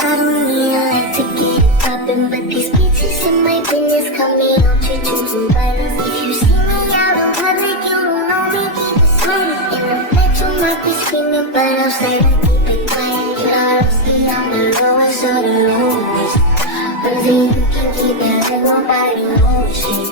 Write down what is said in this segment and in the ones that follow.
I don't need a light to get it poppin', but these bitches in my business call me out to choosing violence. If you see me out in public, you don't know me, keep it silent. In the bedroom, I be screaming, but outside I keep it quiet. You honestly, I'm the lowest of the lowest. But then you can keep it like nobody knows shit.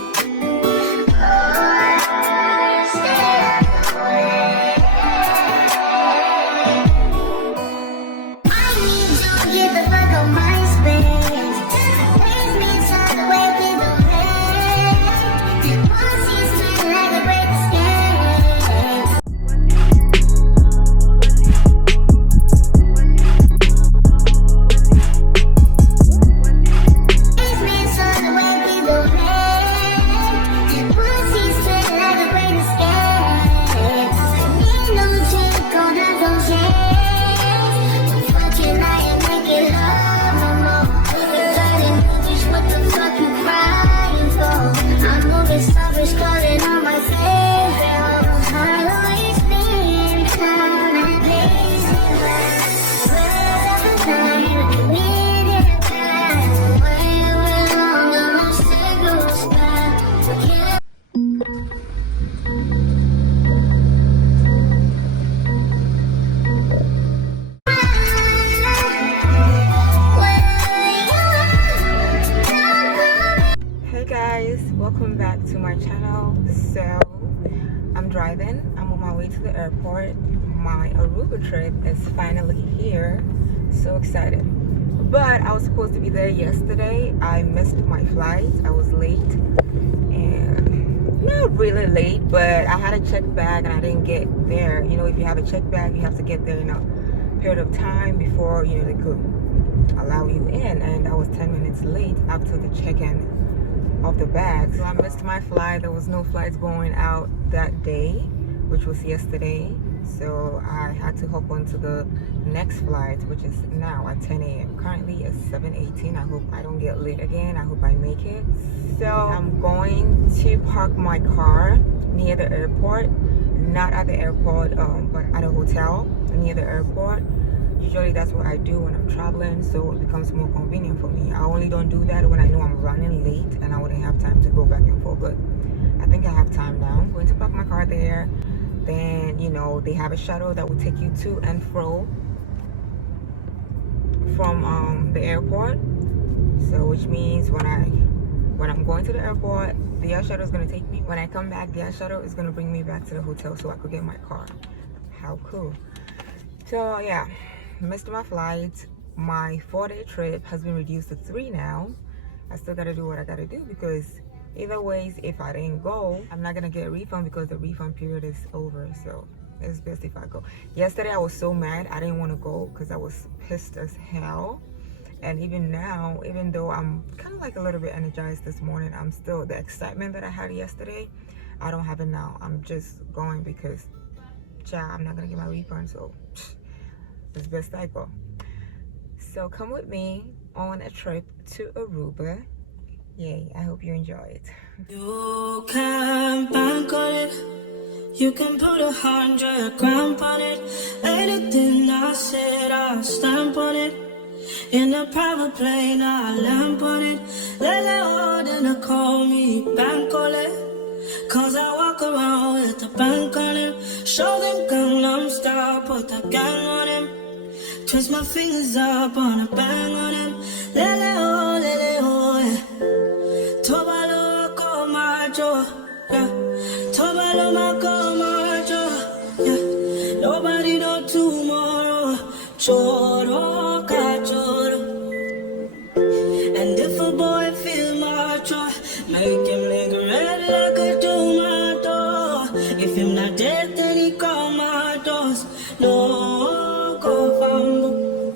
Welcome back to my channel. So I'm driving, I'm on my way to the airport. My Aruba trip is finally here. So excited. But I was supposed to be there yesterday. I missed my flight. I was late, and not really late, but I had a check bag and I didn't get there. You know, if you have a check bag, you have to get there in a period of time before, you know, they could allow you in, and I was 10 minutes late after the check-in of the bag. So I missed my flight. There was no flights going out that day, which was yesterday. So I had to hop onto the next flight, which is now at 10 a.m. Currently it's 7:18. I hope I don't get late again. I hope I make it. So I'm going to park my car near the airport, not at the airport, but at a hotel near the airport. Usually that's what I do when I'm traveling, so it becomes more convenient for me. I only don't do that when I know I'm running late and I wouldn't have time to go back and forth, but I think I have time now. I'm going to park my car there. Then, you know, they have a shuttle that will take you to and fro from the airport. So which means when I'm going to the airport, the air shuttle is going to take me. When I come back, the air shuttle is going to bring me back to the hotel so I could get my car. How cool. So yeah, missed my flight. My 4-day trip has been reduced to 3 now. I still gotta do what I gotta do, because either ways, if I didn't go, I'm not gonna get a refund because the refund period is over. So it's best if I go. Yesterday I was so mad I didn't want to go because I was pissed as hell. And even now, even though I'm kind of like a little bit energized this morning, I'm still, the excitement that I had yesterday, I don't have it now. I'm just going because I'm not gonna get my refund, so it's best I go. So come with me on a trip to Aruba. Yay, I hope you enjoy it. You can bank on it. You can put 100 grand on it. Anything I said, I'll stamp on it. In a private plane, I'll lamp on it. Lele order call me bank on it. Cause I walk around with the bank on him. Show them Gangnam Style, put the gang on him. Twist my fingers up on a bang on him. Lele oh, yeah. Tobalo ko majo, yeah. Tobalo mako majo, yeah. Nobody know tomorrow. Choro ka choro. And if a boy feel my joy, make him make red like a tomato. If him not dead, then he call my doors. No go fumble.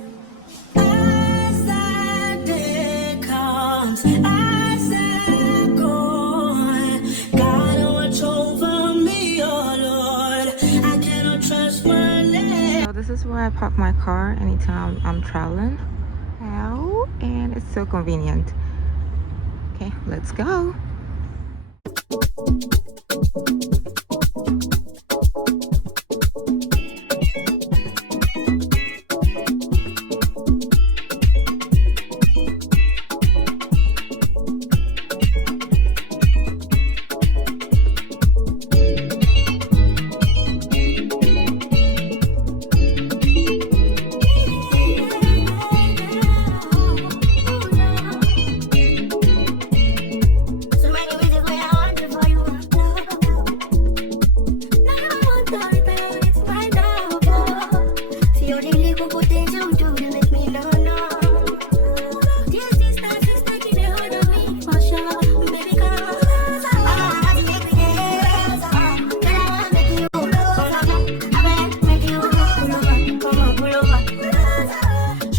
As that day comes, as that goes, God watch over me, oh Lord. I cannot trust my name. So this is where I park my car anytime I'm traveling. Wow, and it's so convenient. Okay, let's go.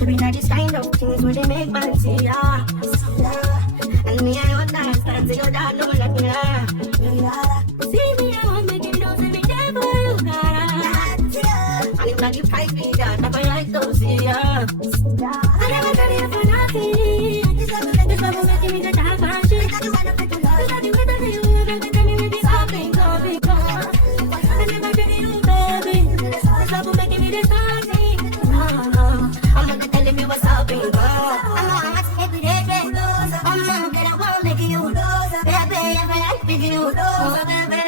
Should be not this kind of things where they make man see ya. And me, I understand, so you don't know like me, see me, I want make you know, say me there for you, gotta. And if not give 5 feet, never like to see ya. I never tell you for nothing. This love will make me the top man shit. Because you wanna make a love. Because you wanna make a love. Because tell me where this all been going. I never tell you, baby. This love will make me the top man. I'm gonna tell me what's up, girl. I know I'm asking every day, baby. I'm not gonna want make you. Baby, I'm gonna make you. So baby, no.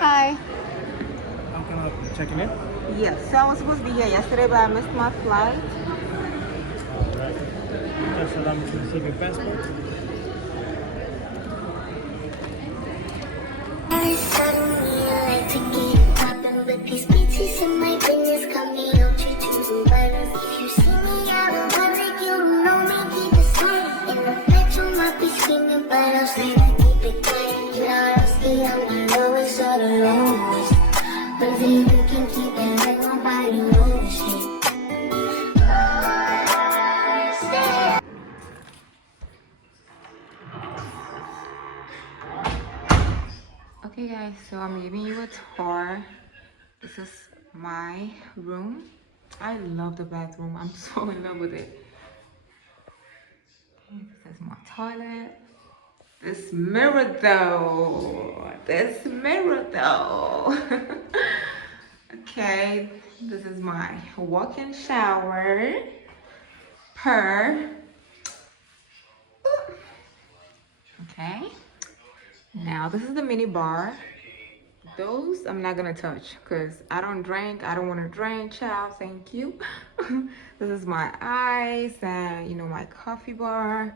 Hi. How can I help you? Checking in? Yes, so I was supposed to be here yesterday, but I missed my flight. Alright. Just allow me to receive your passport. I suddenly like to get poppin', but these bitches in my business cut me off to choosing violence. If you see me out in public, you don't know me, keep it silent. In the bedroom, I be screaming, but I'll say to keep it quiet. You know, I'll stay on the lowest or the lowest. But if you can keep it like nobody knows shit. Okay guys, so I'm giving you a tour. This is my room. I love the bathroom. I'm so in love with it. Okay, this is my toilet. This mirror though. Okay, this is my walk-in shower. Okay. Now this is the mini bar. Those I'm not gonna touch because I don't drink. I don't want to drink, child. Thank you. This is my ice and my coffee bar.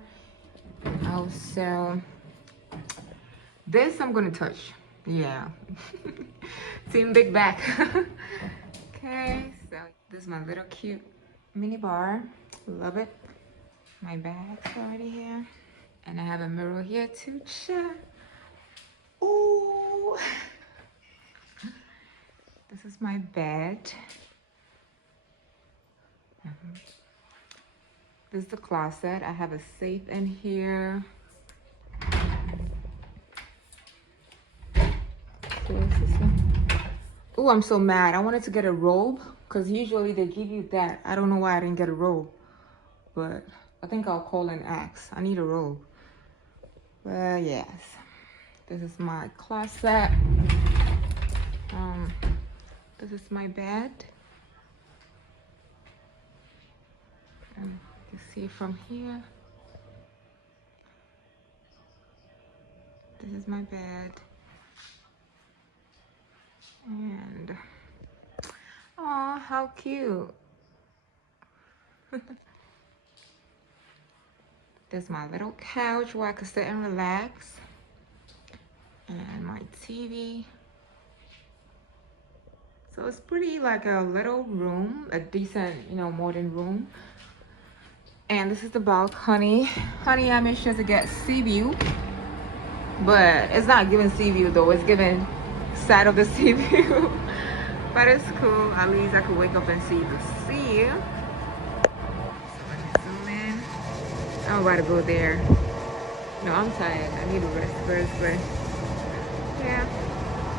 Also, this I'm gonna touch. Yeah. Team Big Back. Okay, so this is my little cute mini bar. Love it. My bag's already here, and I have a mirror here too. Child. Ooh. This is my bed. This is the closet. I have a safe in here. Oh, I'm so mad. I wanted to get a robe because usually they give you that. I don't know why I didn't get a robe, but I think I'll call and ask. I need a robe. Well, yes. This is my closet. This is my bed. And you can see from here. This is my bed. And oh, how cute. There's my little couch where I can sit and relax. And my TV. So it's pretty like a little room, a decent, modern room. And this is the balcony. Honey, I made sure to get sea view. But it's not giving sea view though, it's giving side of the sea view. But it's cool, at least I could wake up and see the sea. So let me zoom in. I'm about to go there. No, I'm tired, I need a rest first, but yeah.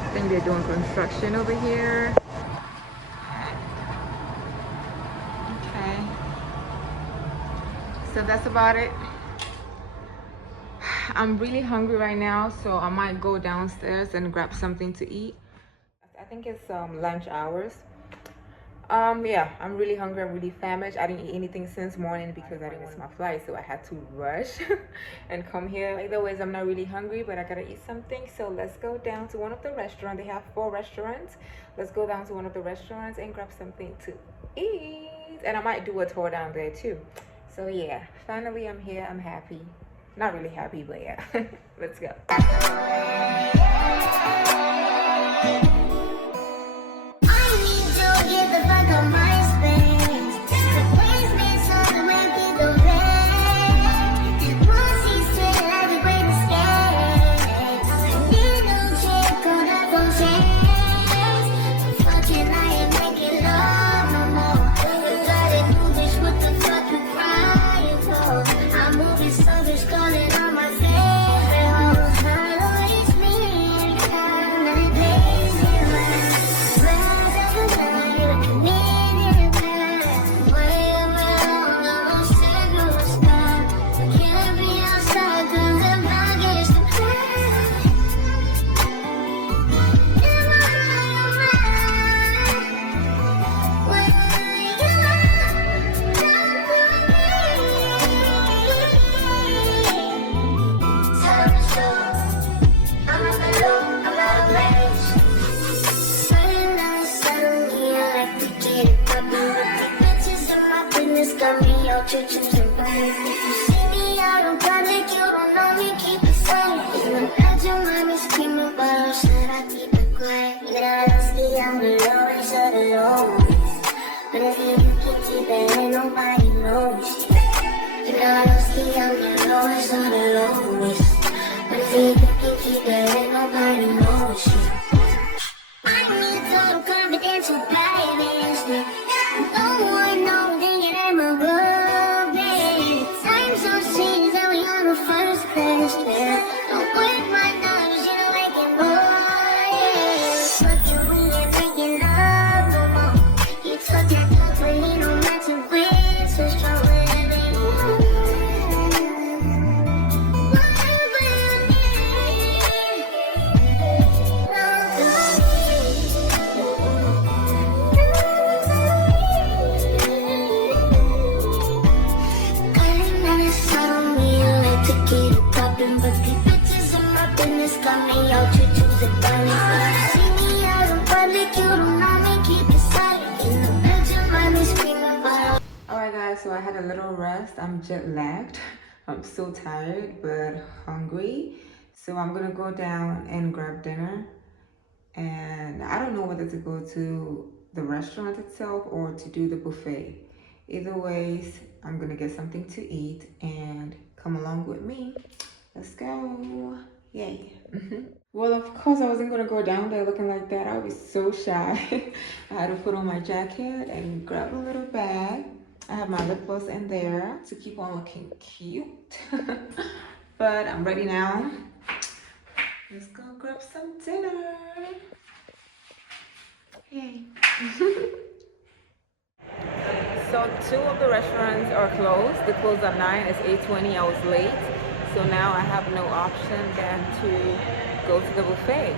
I think they're doing construction over here. So that's about it. I'm really hungry right now, so I might go downstairs and grab something to eat. I think it's lunch hours. Yeah, I'm really hungry. I'm really famished. I didn't eat anything since morning because I didn't miss my flight, so I had to rush and come here. Either ways, I'm not really hungry, but I gotta eat something. So let's go down to one of the restaurants. They have 4 restaurants. Let's go down to one of the restaurants and grab something to eat. And I might do a tour down there too. So yeah, finally I'm here. I'm happy. Not really happy, but yeah. Let's go. So I had a little rest. I'm jet lagged. I'm so tired but hungry. So I'm gonna go down and grab dinner. And I don't know whether to go to the restaurant itself or to do the buffet. Either ways, I'm gonna get something to eat and come along with me. Let's go. Yay. Well, of course I wasn't gonna go down there looking like that. I was so shy. I had to put on my jacket and grab a little bag. I have my lip gloss in there to keep on looking cute. But I'm ready now. Let's go grab some dinner. Yay. So 2 of the restaurants are closed. They closed at 9. It's 8:20. I was late. So now I have no option than to go to the buffet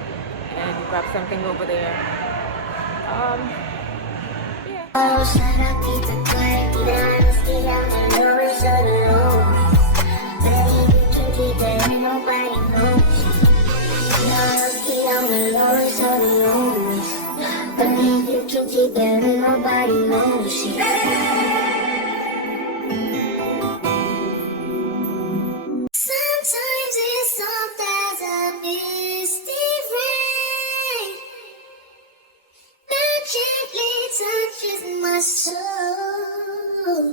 and grab something over there. Sometimes it's soft as a misty rain that gently touches my soul.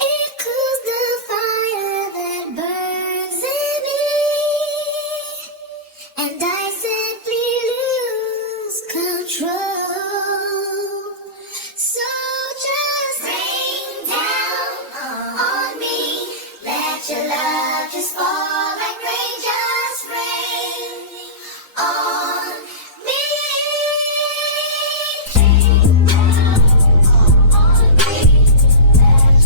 It cools the fire that burns in me, and I simply lose control. So just rain down on me, let your love just fall like rain, just rain on me. Rain down on me, let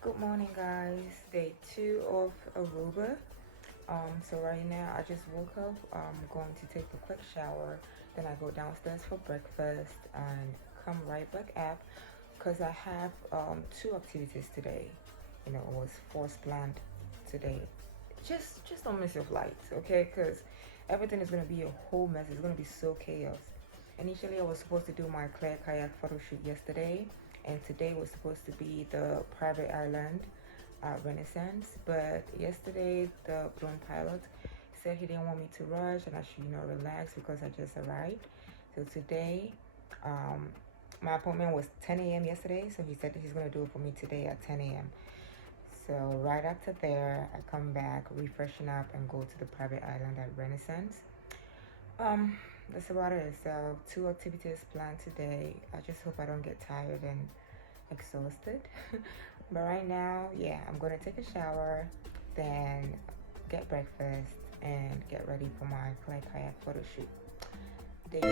Good morning, guys. Day 2 of Aruba. So right now I just woke up. I'm going to take a quick shower, then I go downstairs for breakfast and come right back up because I have 2 activities today. You know, it was forced planned today. Just don't miss your flights, okay? Because everything is going to be a whole mess. It's going to be so chaos. Initially I was supposed to do my clear kayak photo shoot yesterday, and today was supposed to be the private island Renaissance, but yesterday the drone pilot said he didn't want me to rush and I should, you know, relax because I just arrived. So today my appointment was 10 a.m. yesterday, so he said that he's going to do it for me today at 10 a.m. So right after there I come back, refreshen up, and go to the private island at Renaissance. That's about it. So 2 activities planned today. I just hope I don't get tired and exhausted. But right now, yeah, I'm gonna take a shower, then get breakfast and get ready for my clay kayak photo shoot. Day 2.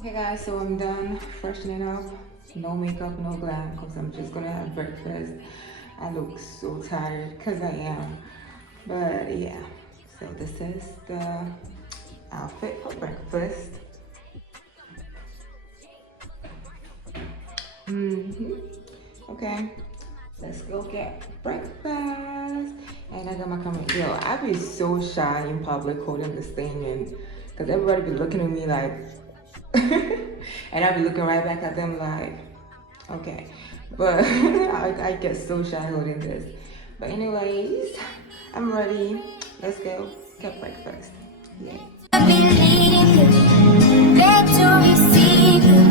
Okay guys, so I'm done freshening up. No makeup, no glam, because I'm just gonna have breakfast. I look so tired because I am, but yeah. So this is the outfit for breakfast. Okay, let's go get breakfast. And I got my camera. Yo, I be so shy in public holding this thing, and because everybody be looking at me like and I be looking right back at them like, okay. But I get so shy holding this. But anyways, I'm ready. Let's go get breakfast. Yay. I believe you, there to receive you.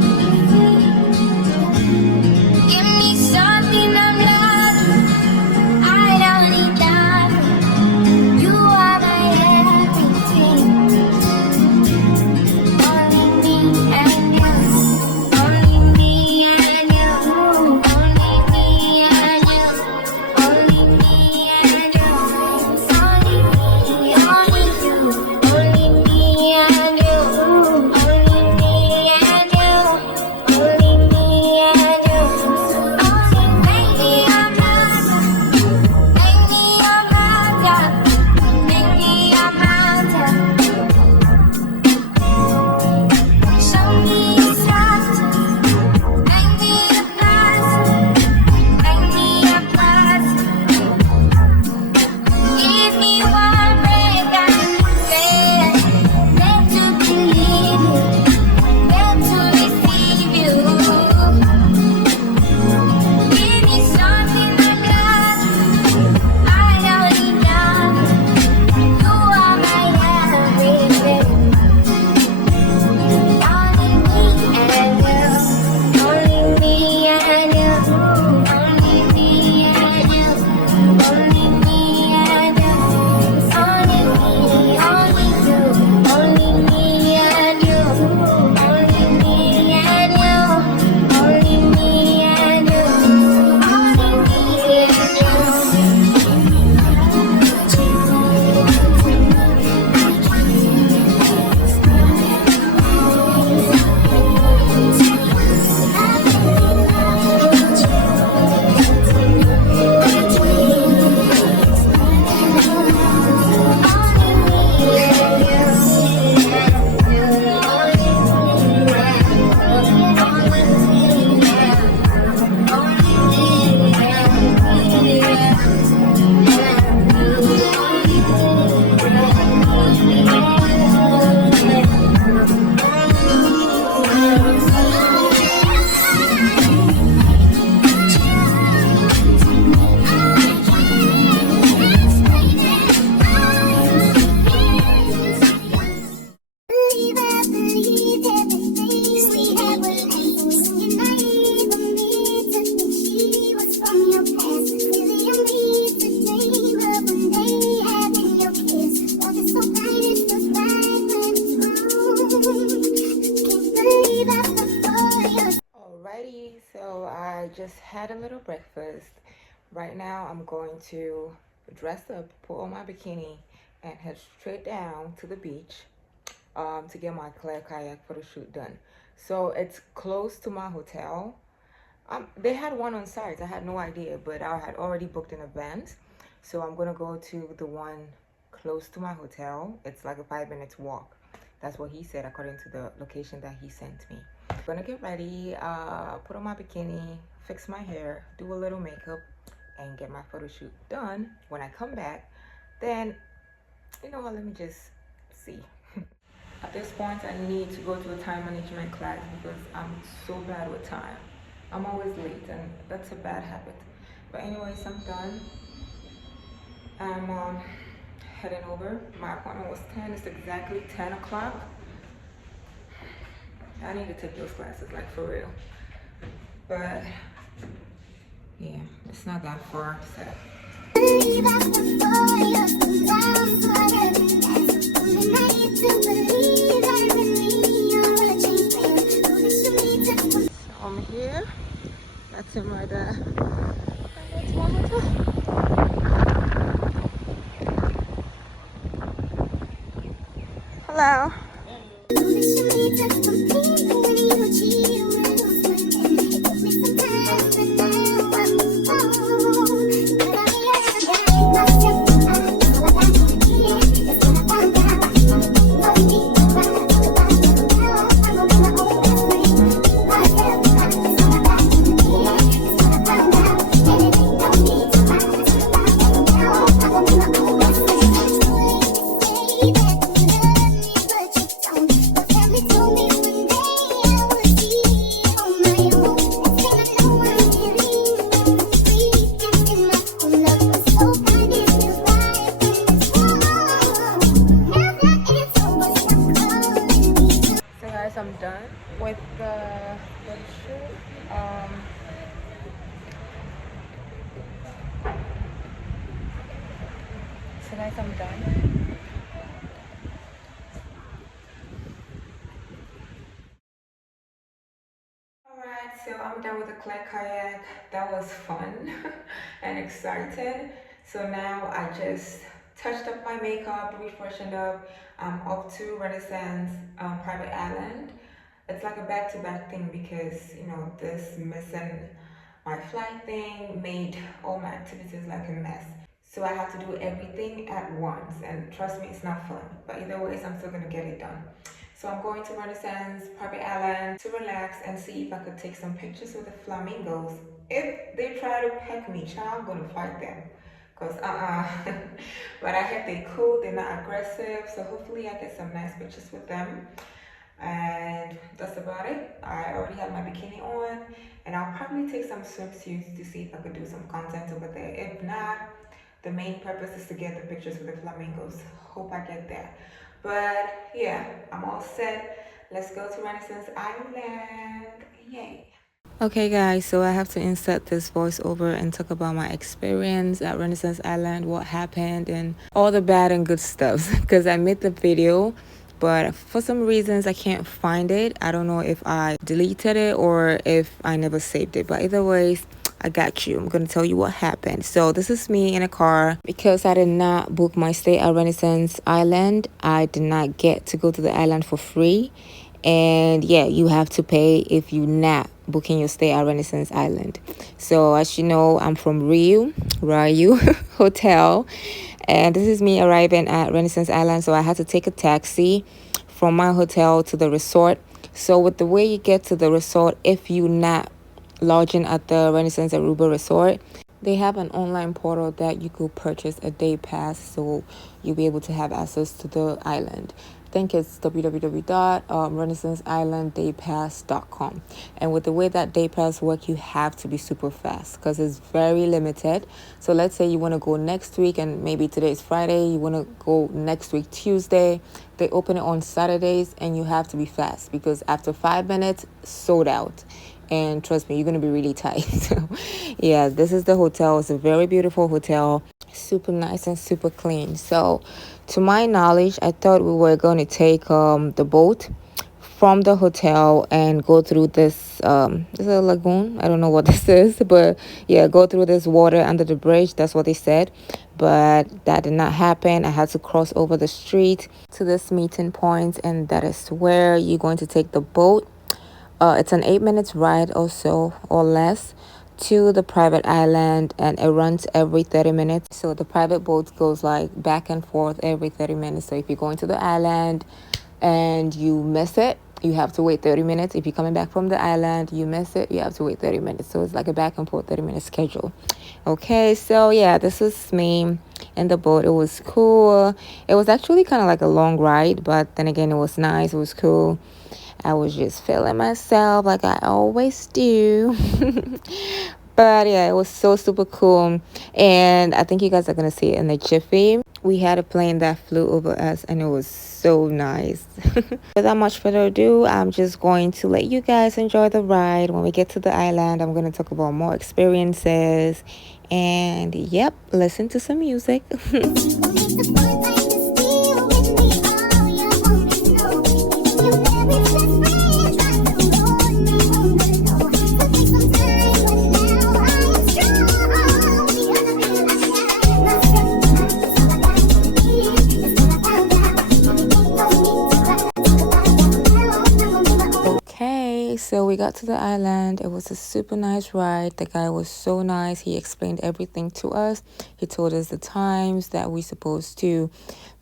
Give me something I'm loving. I don't need that. You are my everything. Only me and you. Only me and you. Only me and you. Only me and you. Only me, only you. Only me and you. just had a little breakfast. Right now I'm going to dress up, put on my bikini, and head straight down to the beach to get my clear kayak photo shoot done. So it's close to my hotel. They had one on site. I had no idea, but I had already booked in advance. So I'm gonna go to the one close to my hotel. It's like a 5 minutes walk. That's what he said according to the location that he sent me. I'm gonna get ready, put on my bikini, fix my hair, do a little makeup, and get my photo shoot done. When I come back, then, you know what, let me just see. At this point, I need to go to a time management class because I'm so bad with time. I'm always late, and that's a bad habit. But anyways, I'm done. I'm heading over. My appointment was 10. It's exactly 10 o'clock. I need to take those classes, like for real. But yeah, it's not that far. So. I'm here. That's him right there. That's my hotel. Hello. I'm done with the shoot. So guys, I'm done. Alright, so I'm done with the clay kayak. That was fun and exciting. So now I just touched up my makeup, refreshened up. I'm off to Renaissance Private Island. It's like a back-to-back thing because, you know, this missing my flight thing made all my activities like a mess. So I have to do everything at once, and trust me, it's not fun. But either ways, I'm still gonna get it done. So I'm going to Renaissance Private Island to relax and see if I could take some pictures with the flamingos. If they try to peck me, child, I'm gonna fight them. Cause but I heard they're cool, they're not aggressive. So hopefully I get some nice pictures with them. And that's about it. I already have my bikini on, and I'll probably take some swimsuits to see if I could do some content over there. If not, the main purpose is to get the pictures with the flamingos. Hope I get that. But yeah, I'm all set. Let's go to Renaissance Island. Yay. Okay guys, so I have to insert this voiceover and talk about my experience at Renaissance Island, what happened, and all the bad and good stuff. Because I made the video, but for some reasons I can't find it. I don't know if I deleted it or if I never saved it, but either way, I got you. I'm gonna tell you what happened. So this is me in a car. Because I did not book my stay at Renaissance Island, I did not get to go to the island for free. And yeah, you have to pay if you're not booking your stay at Renaissance Island. So as you know, I'm from Ryu Hotel, and this is me arriving at Renaissance Island. So I had to take a taxi from my hotel to the resort. So with the way you get to the resort, if you're not lodging at the Renaissance Aruba resort, they have an online portal that you could purchase a day pass, so you'll be able to have access to the island. I think it's www.renaissanceislanddaypass.com. And with the way that day pass work, you have to be super fast because it's very limited. So let's say you want to go next week, and maybe today is Friday, you want to go next week Tuesday. They open it on Saturdays, and you have to be fast because after 5 minutes, sold out. And trust me, you're going to be really tight. So yeah, this is the hotel. It's a very beautiful hotel, super nice and super clean. So to my knowledge, I thought we were going to take the boat from the hotel and go through this is it a lagoon? I don't know what this is, but yeah, go through this water under the bridge. That's what they said, but that did not happen. I had to cross over the street to this meeting point, and that is where you're going to take the boat. It's an 8 minutes ride or so or less to the private island, and it runs every 30 minutes. So the private boat goes like back and forth every 30 minutes. So if you're going to the island and you miss it, you have to wait 30 minutes. If you're coming back from the island, you miss it, you have to wait 30 minutes. So it's like a back and forth 30-minute schedule. Okay, so yeah, this was me in the boat. It was cool. It was actually kind of like a long ride, but then again, it was nice. It was cool. I was just feeling myself like I always do. But yeah, it was so super cool. And I think you guys are going to see it in the jiffy. We had a plane that flew over us, and it was so nice. Without much further ado, I'm just going to let you guys enjoy the ride. When we get to the island, I'm going to talk about more experiences. And yep, listen to some music. So we got to the island. It was a super nice ride. The guy was so nice. He explained everything to us. He told us the times that we're supposed to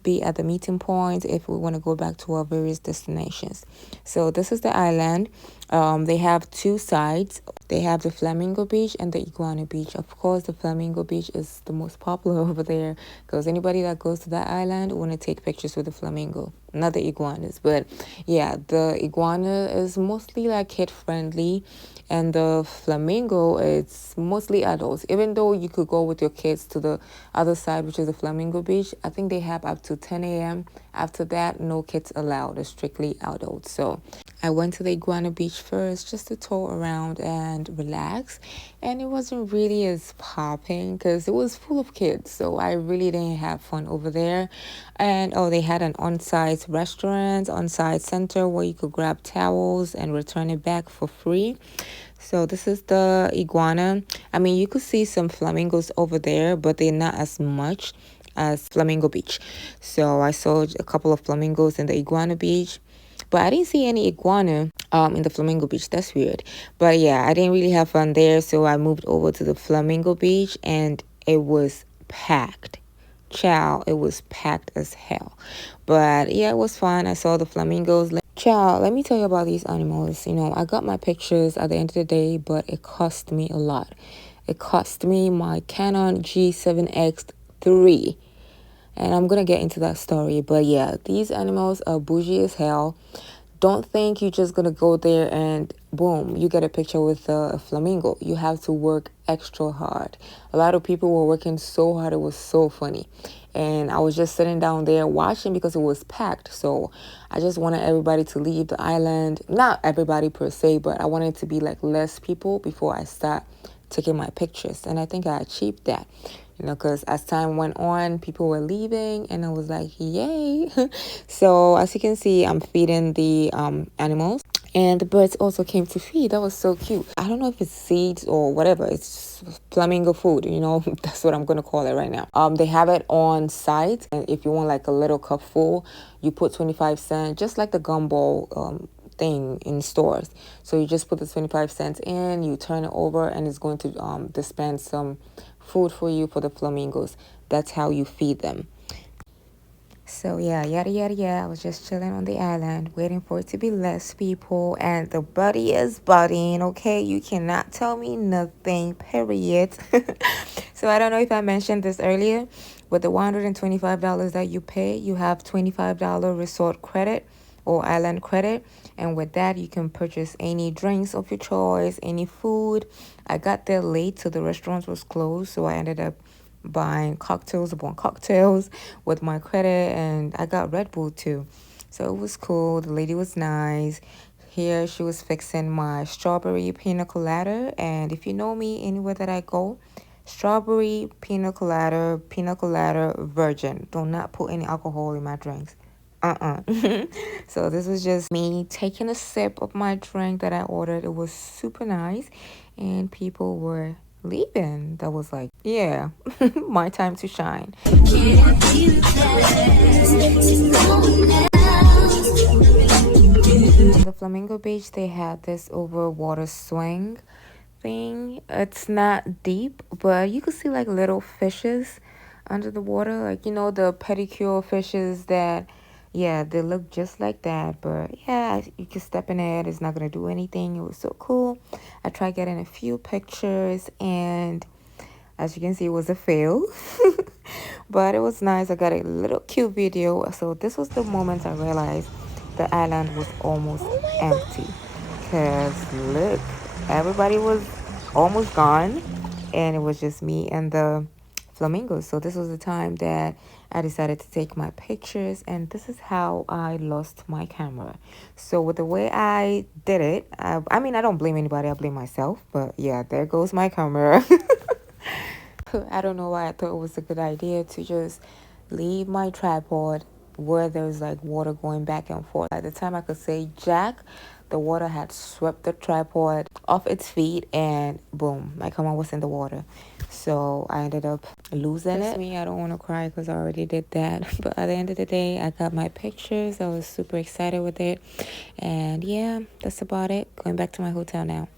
be at the meeting point if we want to go back to our various destinations. So this is the island. They have two sides. They have the Flamingo Beach and the Iguana Beach. Of course, the Flamingo Beach is the most popular over there because anybody that goes to that island want to take pictures with the flamingo, not the iguanas. But yeah, the iguana is mostly like kid friendly, and the flamingo it's mostly adults. Even though you could go with your kids to the other side, which is the Flamingo Beach, I think they have up to 10 a.m. After that, no kids allowed. It's strictly adults. So I went to the Iguana Beach first just to tour around and relax, and it wasn't really as popping because it was full of kids, so I really didn't have fun over there. And oh, they had an on-site restaurant, on-site center where you could grab towels and return it back for free. So this is the iguana. I mean, you could see some flamingos over there, but they're not as much as Flamingo Beach. So I saw a couple of flamingos in the Iguana Beach, but I didn't see any iguana in the Flamingo Beach. That's weird. But yeah, I didn't really have fun there, so I moved over to the Flamingo Beach, and it was packed. Child, it was packed as hell. But yeah, it was fun. I saw the flamingos. Child, let me tell you about these animals. You know, I got my pictures at the end of the day, but it cost me a lot. It cost me my Canon G7X3. And I'm going to get into that story. But yeah, these animals are bougie as hell. Don't think you're just going to go there and boom, you get a picture with a flamingo. You have to work extra hard. A lot of people were working so hard. It was so funny. And I was just sitting down there watching because it was packed. So I just wanted everybody to leave the island. Not everybody per se, but I wanted to be like less people before I start taking my pictures. And I think I achieved that. You know, because as time went on, people were leaving, and I was like, yay. So as you can see, I'm feeding the animals, and the birds also came to feed. That was so cute. I don't know if it's seeds or whatever. It's flamingo food, you know. That's what I'm going to call it right now. They have it on site, and if you want like a little cup full, you put 25 cents, just like the gumball thing in stores. So you just put the 25 cents in, you turn it over, and it's going to dispense some food for you for the flamingos. That's how you feed them. So yeah, yada yada yada. I was just chilling on the island, waiting for it to be less people, and the buddy is budding. Okay, you cannot tell me nothing. Period. So I don't know if I mentioned this earlier, but the $125 that you pay, you have $25 resort credit or island credit, and with that you can purchase any drinks of your choice, any food. I got there late, so the restaurant was closed, so I ended up buying cocktails upon cocktails with my credit, and I got Red Bull too. So it was cool. The lady was nice. Here she was fixing my strawberry pina colada, and if you know me, anywhere that I go, strawberry pina colada virgin. Do not put any alcohol in my drinks. So this was just me taking a sip of my drink that I ordered. It was super nice, and people were leaving. That was like, yeah, my time to shine. On the Flamingo Beach, they had this over water swing thing. It's not deep, but you could see like little fishes under the water, like, you know, the pedicure fishes that, yeah, they look just like that. But yeah, you can step in it, it's not gonna do anything. It was so cool. I tried getting a few pictures, and as you can see, it was a fail. But it was nice. I got a little cute video. So this was the moment I realized the island was almost empty, because look, everybody was almost gone, and it was just me and the flamingos. So this was the time that I decided to take my pictures, and this is how I lost my camera. So with the way I did it, I mean, I don't blame anybody, I blame myself. But yeah, there goes my camera. I don't know why I thought it was a good idea to just leave my tripod where there's like water going back and forth. By the time I could say jack, the water had swept the tripod off its feet, and boom, my camera was in the water. So I ended up losing it. Me, I don't want to cry because I already did that. But at the end of the day, I got my pictures. I was super excited with it. And yeah, that's about it. Going back to my hotel now.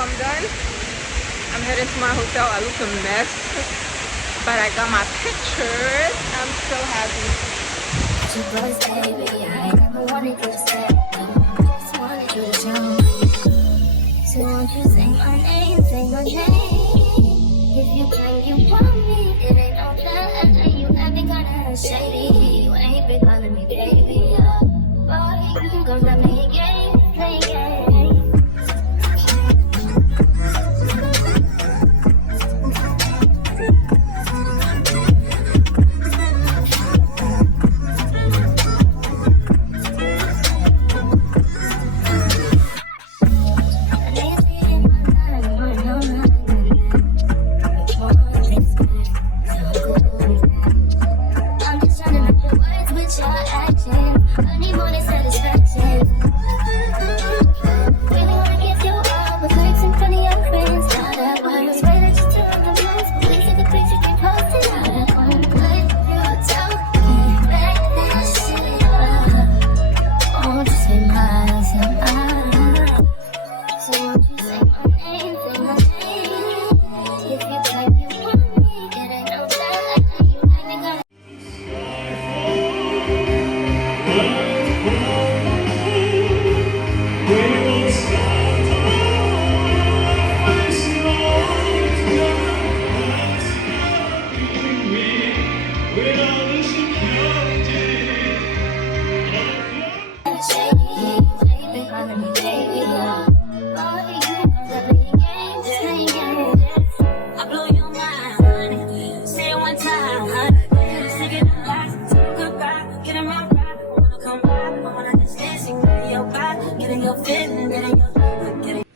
I'm done. I'm heading to my hotel. I look a mess, but I got my pictures. I'm so happy. Baby, I never wanted you to stay. I just wanted you to show me. So won't you say my name, say my name? If you claim you want me, it ain't no lie. You acting kinda shady. You ain't been calling me baby. Boy, you gon' let me game, play game.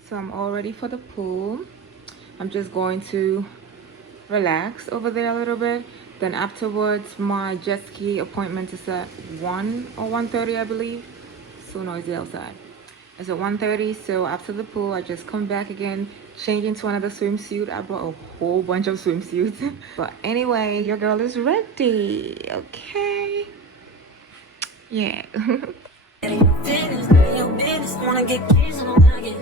So I'm all ready for the pool. I'm just going to relax over there a little bit. Then afterwards, my jet ski appointment is at 1 or 1:30, I believe. So noisy outside. It's at 1:30. So after the pool, I just come back again, change into another swimsuit. I brought a whole bunch of swimsuits. But anyway, your girl is ready. Okay. Yeah. Wanna get kids and I wanna get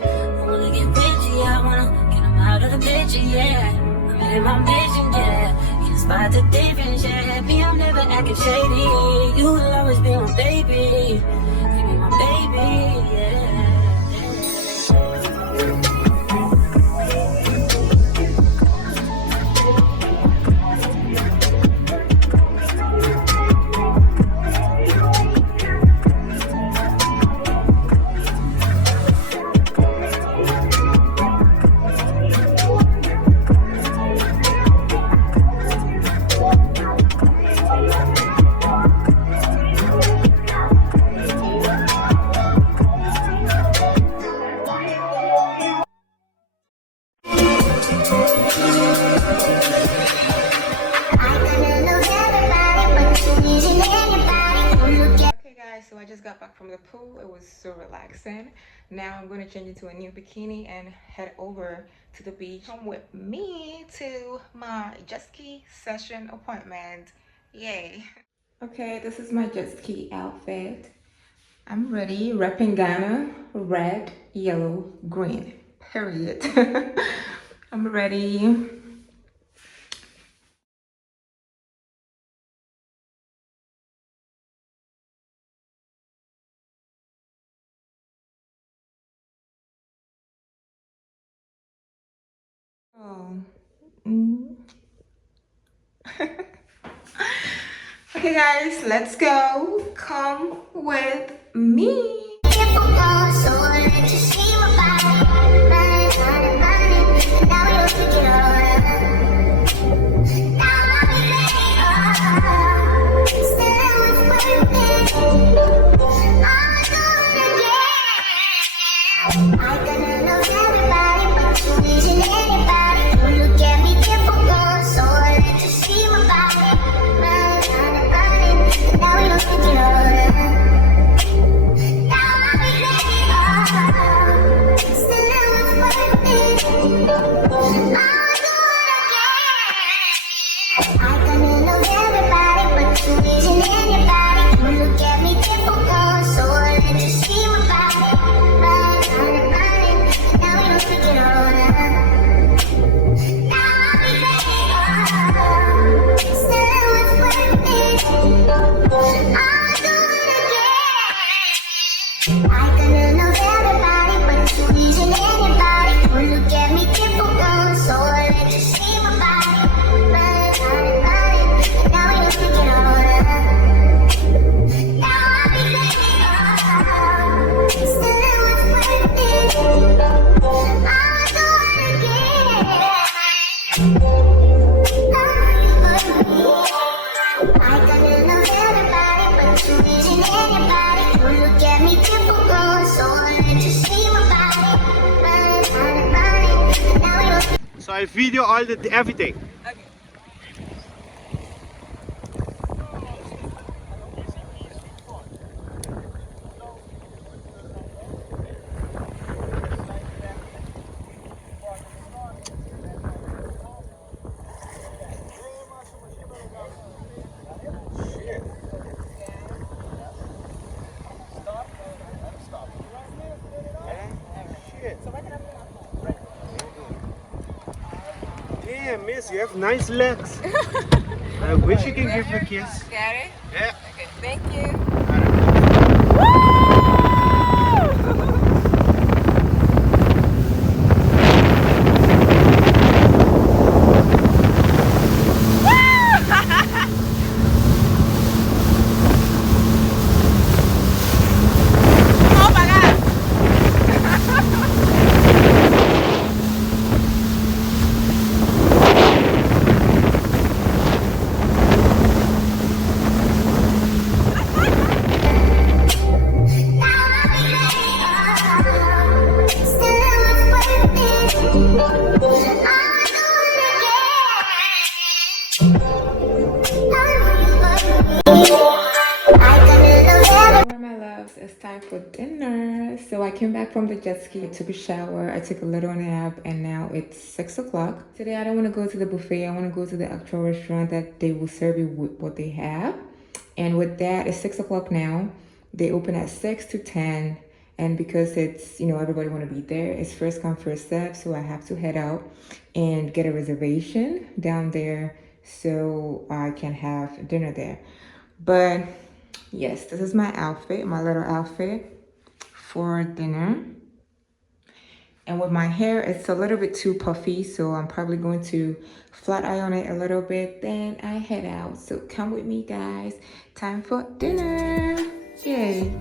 bitchy. I wanna get them out of the picture, yeah. I'm in my vision, yeah. Can't spot the difference, yeah. Me, I'm never acting shady. You will always be my baby. You be my baby, yeah. got back from the pool. It was so relaxing. Now I'm going to change into a new bikini and head over to the beach. Come with me to my jet ski session appointment. Yay. Okay, this is my jet ski outfit. I'm ready. Repping Ghana, red, yellow, green. Period. I'm ready. Oh. Okay, guys, let's go. Come with me. So I video all the everything. Damn, miss, you have nice legs. I wish you can give her a kiss. Got it? Yeah. Okay, thank you. My loves, it's time for dinner. So I came back from the jet ski, I took a shower, I took a little nap, and now it's 6 o'clock. Today I don't want to go to the buffet. I want to go to the actual restaurant that they will serve you with what they have. And with that, it's 6 o'clock now. They open at 6 to 10. And because it's, you know, everybody want to be there, it's first come, first serve. So I have to head out and get a reservation down there so I can have dinner there. But yes, this is my outfit, my little outfit for dinner. And with my hair, it's a little bit too puffy, so I'm probably going to flat iron it a little bit, then I head out. So come with me, guys. Time for dinner. Yay.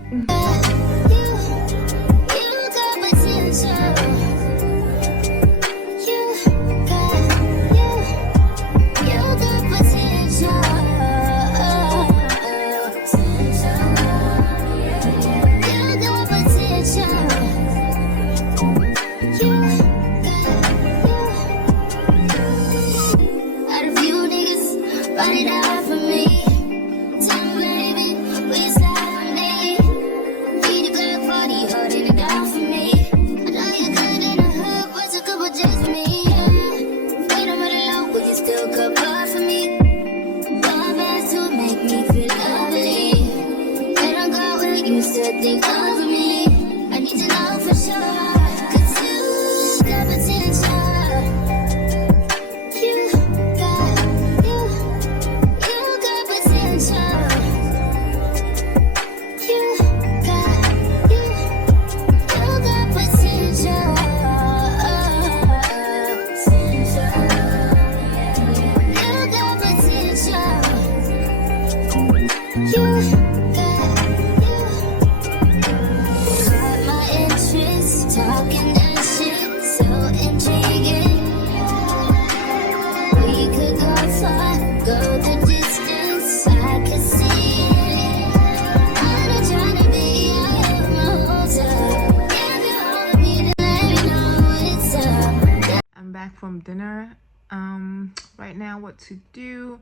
back from dinner. Right now, what to do?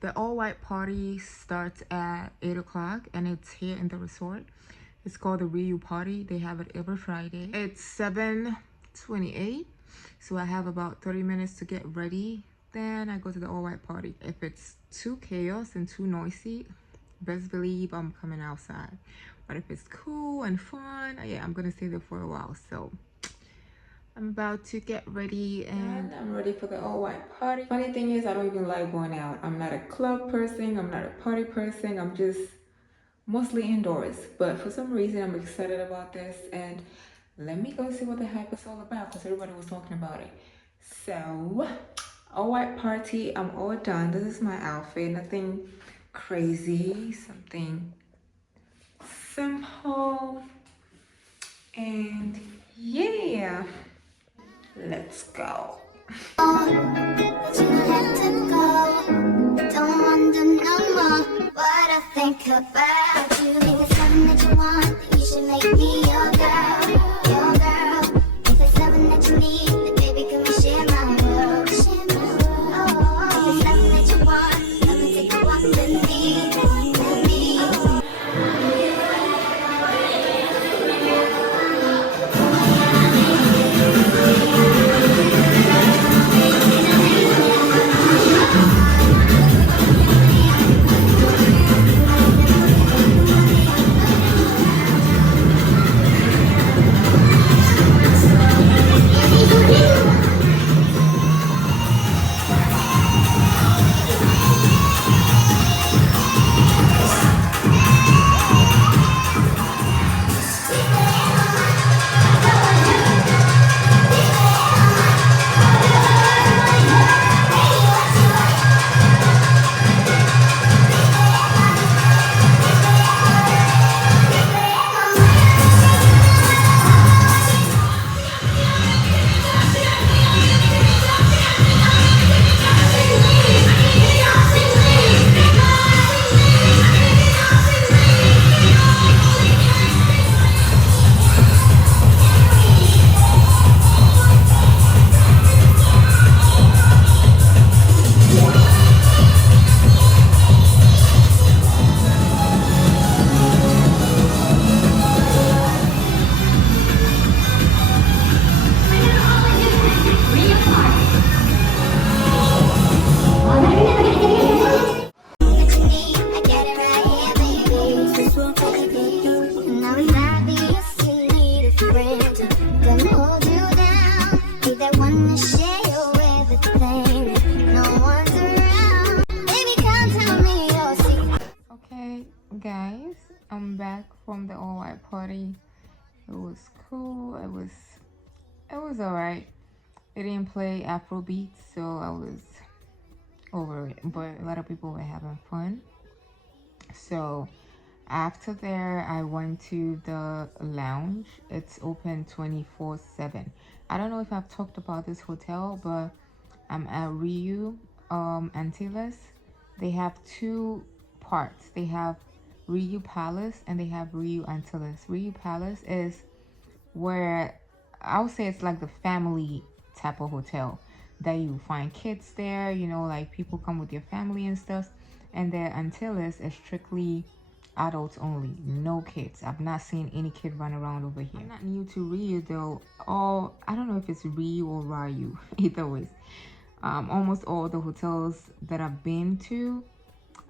The all-white party starts at 8 o'clock and it's here in the resort. It's called the Ryu Party. They have it every Friday. It's 7:28, so I have about 30 minutes to get ready. Then I go to the all-white party. If it's too chaos and too noisy, best believe I'm coming outside. But if it's cool and fun, yeah, I'm gonna stay there for a while. So I'm about to get ready and I'm ready for the all-white party. Funny thing is, I don't even like going out. I'm not a club person, I'm not a party person, I'm just mostly indoors. But for some reason, I'm excited about this, and let me go see what the hype is all about, because everybody was talking about it. So, all-white party, I'm all done. This is my outfit, nothing crazy, something simple, and yeah. Let's go. But you have to go. Don't wonder no more what I think about you. If it's something that you want, then you should make me your girl, your girl. If it's something that you need, then baby, come and share my world, share my world. If it's something that you want, come and take a walk with me, with me. Okay, guys, I'm back from the all-white party. It was cool. It was alright. It didn't play Afro beats, so I was over it. But a lot of people were having fun. So after there, I went to the lounge. It's open 24/7. I don't know if I've talked about this hotel, but I'm at Ryu Antilles. They have two parts. They have Ryu Palace and they have Ryu Antilles. Ryu Palace is where I would say it's like the family type of hotel that you find kids there, you know, like people come with your family and stuff. And the Antilles is strictly adults only, no kids. I've not seen any kid run around over here. I'm not new to Ryu though. I don't know if it's Ryu or Ryu, either ways. Almost all the hotels that I've been to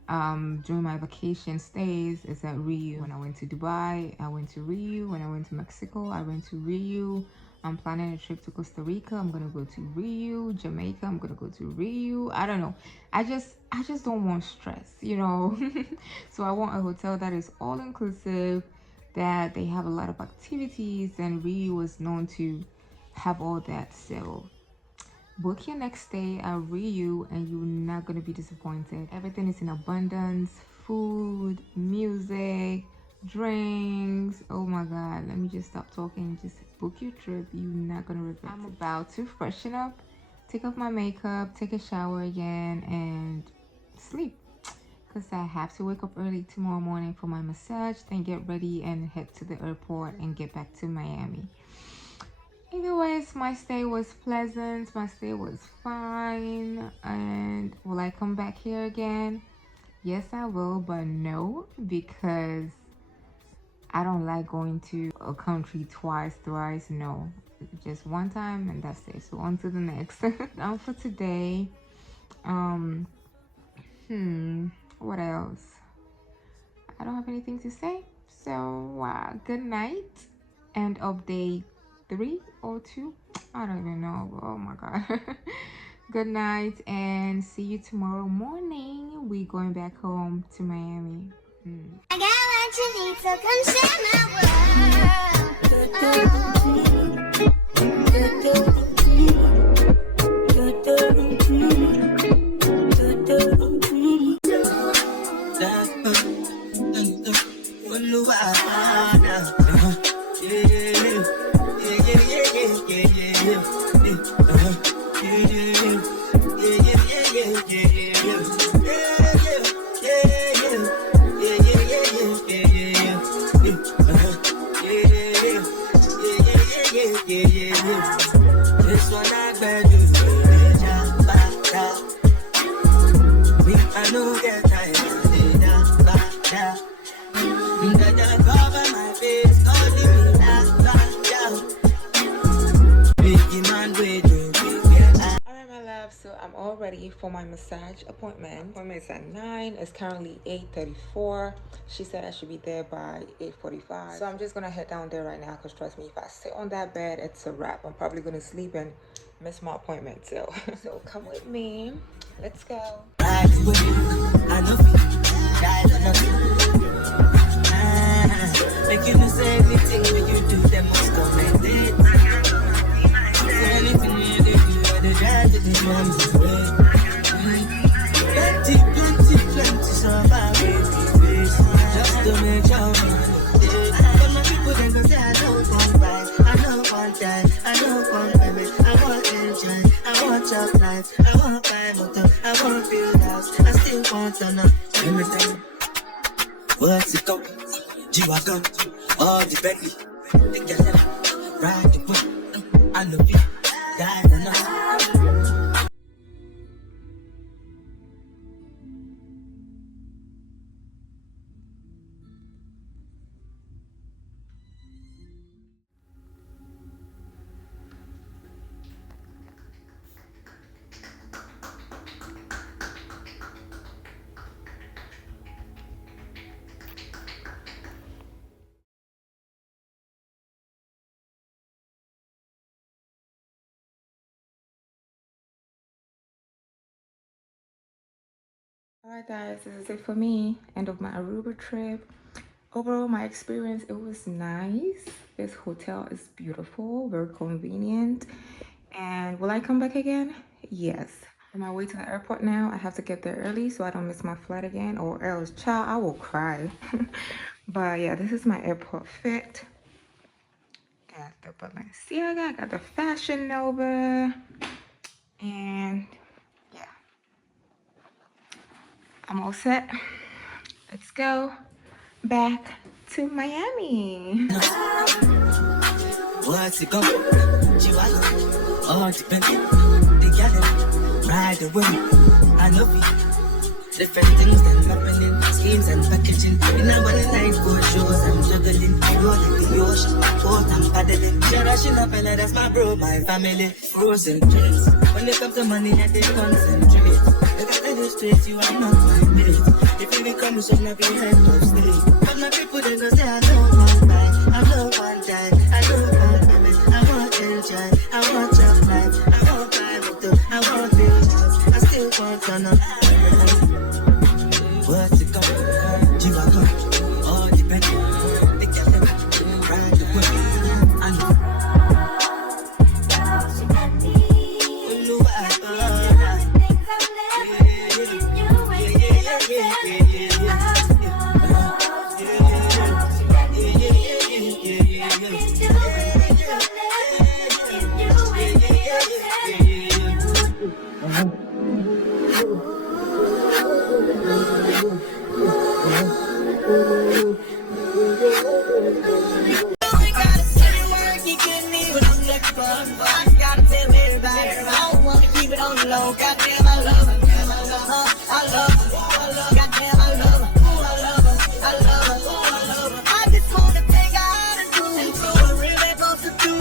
during my vacation stays is at Ryu. When I went to Dubai, I went to Ryu. When I went to Mexico, I went to Ryu. I'm planning a trip to Costa Rica. I'm gonna go to Ryu. Jamaica, I'm gonna go to Ryu. I don't know. I just don't want stress, you know. So I want a hotel that is all inclusive, that they have a lot of activities, and Ryu was known to have all that. So book your next stay at Ryu and you're not going to be disappointed. Everything is in abundance. Food, music, drinks. Oh my god, let me just stop talking. Just book your trip. You're not going to regret it. I'm about to freshen up, take off my makeup, take a shower again, and sleep. Because I have to wake up early tomorrow morning for my massage, then get ready and head to the airport and get back to Miami. Either ways, my stay was pleasant, my stay was fine. And will I come back here again? Yes, I will, but no, because I don't like going to a country twice, thrice. No, just one time and that's it. So on to the next. For today. What else? I don't have anything to say. So good night. End of day 3 or 2. I don't even know. Oh my god. Good night and see you tomorrow morning. We going back home to Miami. I got what you need, so come share my So I'm all ready for my massage appointment. Appointment is at 9. It's currently 8:34. She said I should be there by 8:45. So I'm just gonna head down there right now because trust me, if I sit on that bed, it's a wrap. I'm probably gonna sleep and miss my appointment. So come with me. Let's go. What's it go? G-Wagon, all the Bentley. They get them, ride the whip. I know you, guys enough. Alright guys, this is it for me. End of my Aruba trip. Overall, my experience, it was nice. This hotel is beautiful, very convenient. And will I come back again? Yes. On my way to the airport now. I have to get there early so I don't miss my flight again, or else, child, I will cry. But yeah, this is my airport fit. Got the Balenciaga, got the Fashion Nova, and yeah, I'm all set. Let's go back to Miami. What's it go? G-Wagon, all the Bentley. They get it, ride the whip. I know you. Different things that happening, schemes and packaging. In a one night for shows, I'm juggling. Rolling the ocean, port I'm paddling. Cherishing up and that's my bro, my family. Frozen drinks. When it comes to money, I they concentrate. If I tell you straight, you are not my mate. If you become a son, I'll be head of state. But my people, they go say, I know one buy, I know one die, I know one baby, I want enjoy, I want job life, I want buy motor, I want build house, I still want turn up. What's it called? G-Wagon, all the Bentley. They get them, ride the whip. I know. low. Goddamn, I love her. I love her. Goddamn, I love her. I love her. I love her. I love her. I just wanna take her out and do and do what really supposed to do.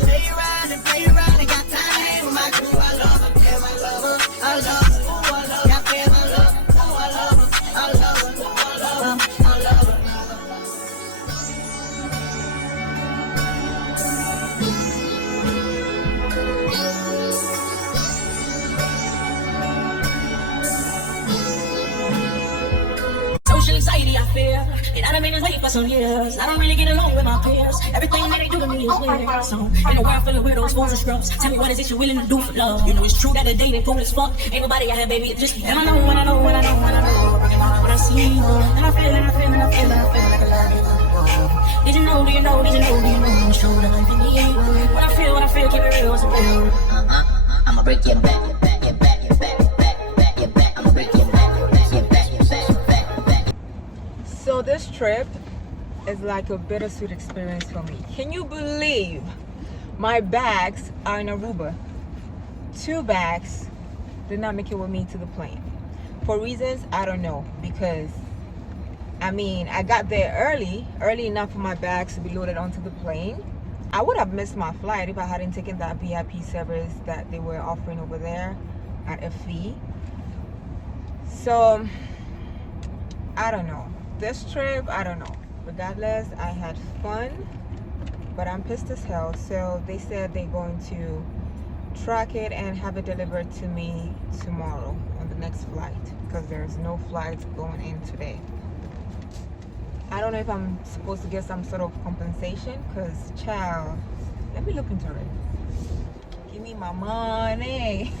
Play around and play around and got time with my crew. I love her. Damn, I love her. I love her. Goddamn, I love her. I love her. I love her. I love her. I love her. Social anxiety I feel, and I done been this way for some years. I don't really get along with my peers. Everything that they do to me is weird. So in a world full of weirdos, fools and scrubs, tell me what is it you're willing to do for love? You know it's true that the dating pool is fucked. Ain't nobody out here, baby, it's just me. And I know when I know when I know when I know. Breaking my heart when I see you, and I feel and I feel and I feel and I feel like I love you. Did you know? Do you know? Did you know? Do you know? I'm sure that I need what I feel, keep it real, what's real? I'ma break your back, your back, your back, your back, your back, your back. I'ma break your back, your back, your back, your back, your back. So this trip is like a bittersweet experience for me. Can you believe my bags are in Aruba? 2 bags did not make it with me to the plane. For reasons I don't know, because I mean I got there early enough for my bags to be loaded onto the plane. I would have missed my flight if I hadn't taken that VIP service that they were offering over there at a fee. So I don't know. This trip, I don't know. Regardless, I had fun, but I'm pissed as hell. So they said they're going to track it and have it delivered to me tomorrow on the next flight, because there's no flight going in today. I don't know if I'm supposed to get some sort of compensation, because child, let me look into it. Give me my money.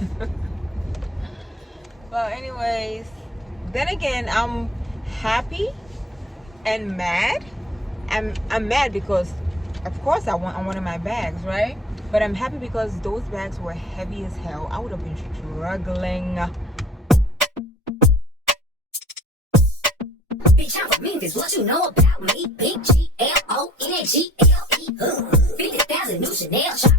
Well, anyways, then again, I'm happy and mad. I'm mad because of course I wanted my bags, right? But I'm happy because those bags were heavy as hell. I would have been struggling. Bitch, I'm a Memphis, what you know about me? Big G-L-O-N-G-L-E 50,000 new Chanel shoes.